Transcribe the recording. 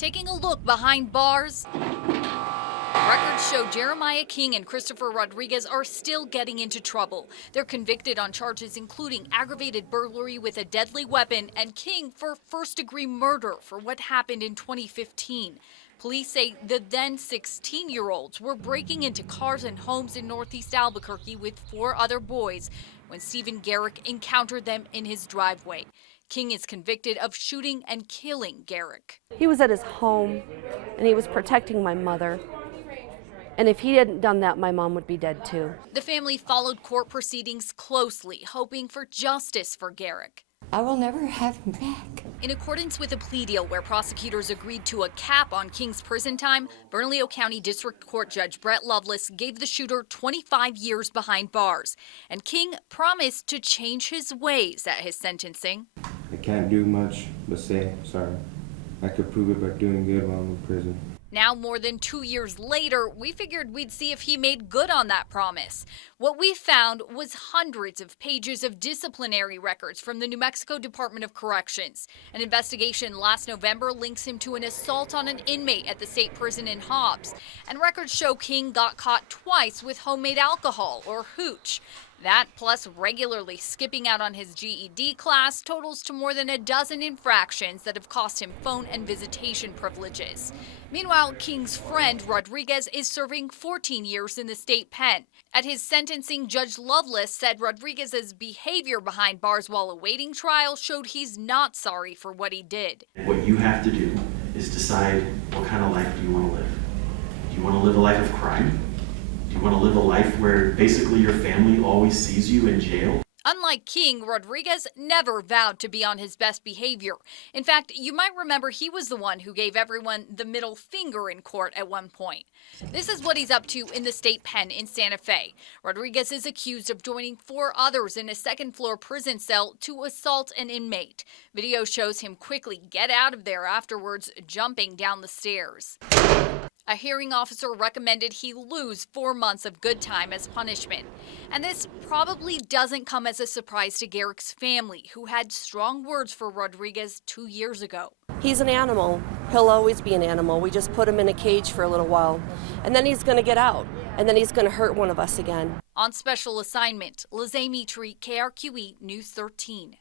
Taking a look behind bars, records show Jeremiah King and Christopher Rodriguez are still getting into trouble. They're convicted on charges including aggravated burglary with a deadly weapon and King for first-degree murder for what happened in 2015. Police say the then 16-year-olds were breaking into cars and homes in northeast Albuquerque with 4 other boys when Stephen Garrick encountered them in his driveway. King is convicted of shooting and killing Garrick. He was at his home and he was protecting my mother. And if he hadn't done that, my mom would be dead too. The family followed court proceedings closely, hoping for justice for Garrick. I will never have him back. In accordance with a plea deal where prosecutors agreed to a cap on King's prison time, Bernalillo County District Court Judge Brett Lovelace gave the shooter 25 years behind bars. And King promised to change his ways at his sentencing. I can't do much but say sorry. I could prove it by doing good while I'm in prison. Now, more than 2 years later, we figured we'd see if he made good on that promise. What we found was hundreds of pages of disciplinary records from the New Mexico Department of Corrections. An investigation last November links him to an assault on an inmate at the state prison in Hobbs. And records show King got caught twice with homemade alcohol, or hooch. That, plus regularly skipping out on his GED class, totals to more than a dozen infractions that have cost him phone and visitation privileges. Meanwhile, King's friend, Rodriguez, is serving 14 years in the state pen. At his sentencing, Judge Lovelace said Rodriguez's behavior behind bars while awaiting trial showed he's not sorry for what he did. What you have to do is decide what kind of life do you want to live. Do you want to live a life of crime? Do you want to live a life where basically your family always sees you in jail? Unlike King, Rodriguez never vowed to be on his best behavior. In fact, you might remember he was the one who gave everyone the middle finger in court at one point. This is what he's up to in the state pen in Santa Fe. Rodriguez is accused of joining 4 others in a second-floor prison cell to assault an inmate. Video shows him quickly get out of there afterwards, jumping down the stairs. A hearing officer recommended he lose 4 months of good time as punishment. And this probably doesn't come as a surprise to Garrick's family, who had strong words for Rodriguez 2 years ago. He's an animal. He'll always be an animal. We just put him in a cage for a little while. And then he's going to get out. And then he's going to hurt one of us again. On special assignment, Lizzie Mitri, KRQE News 13.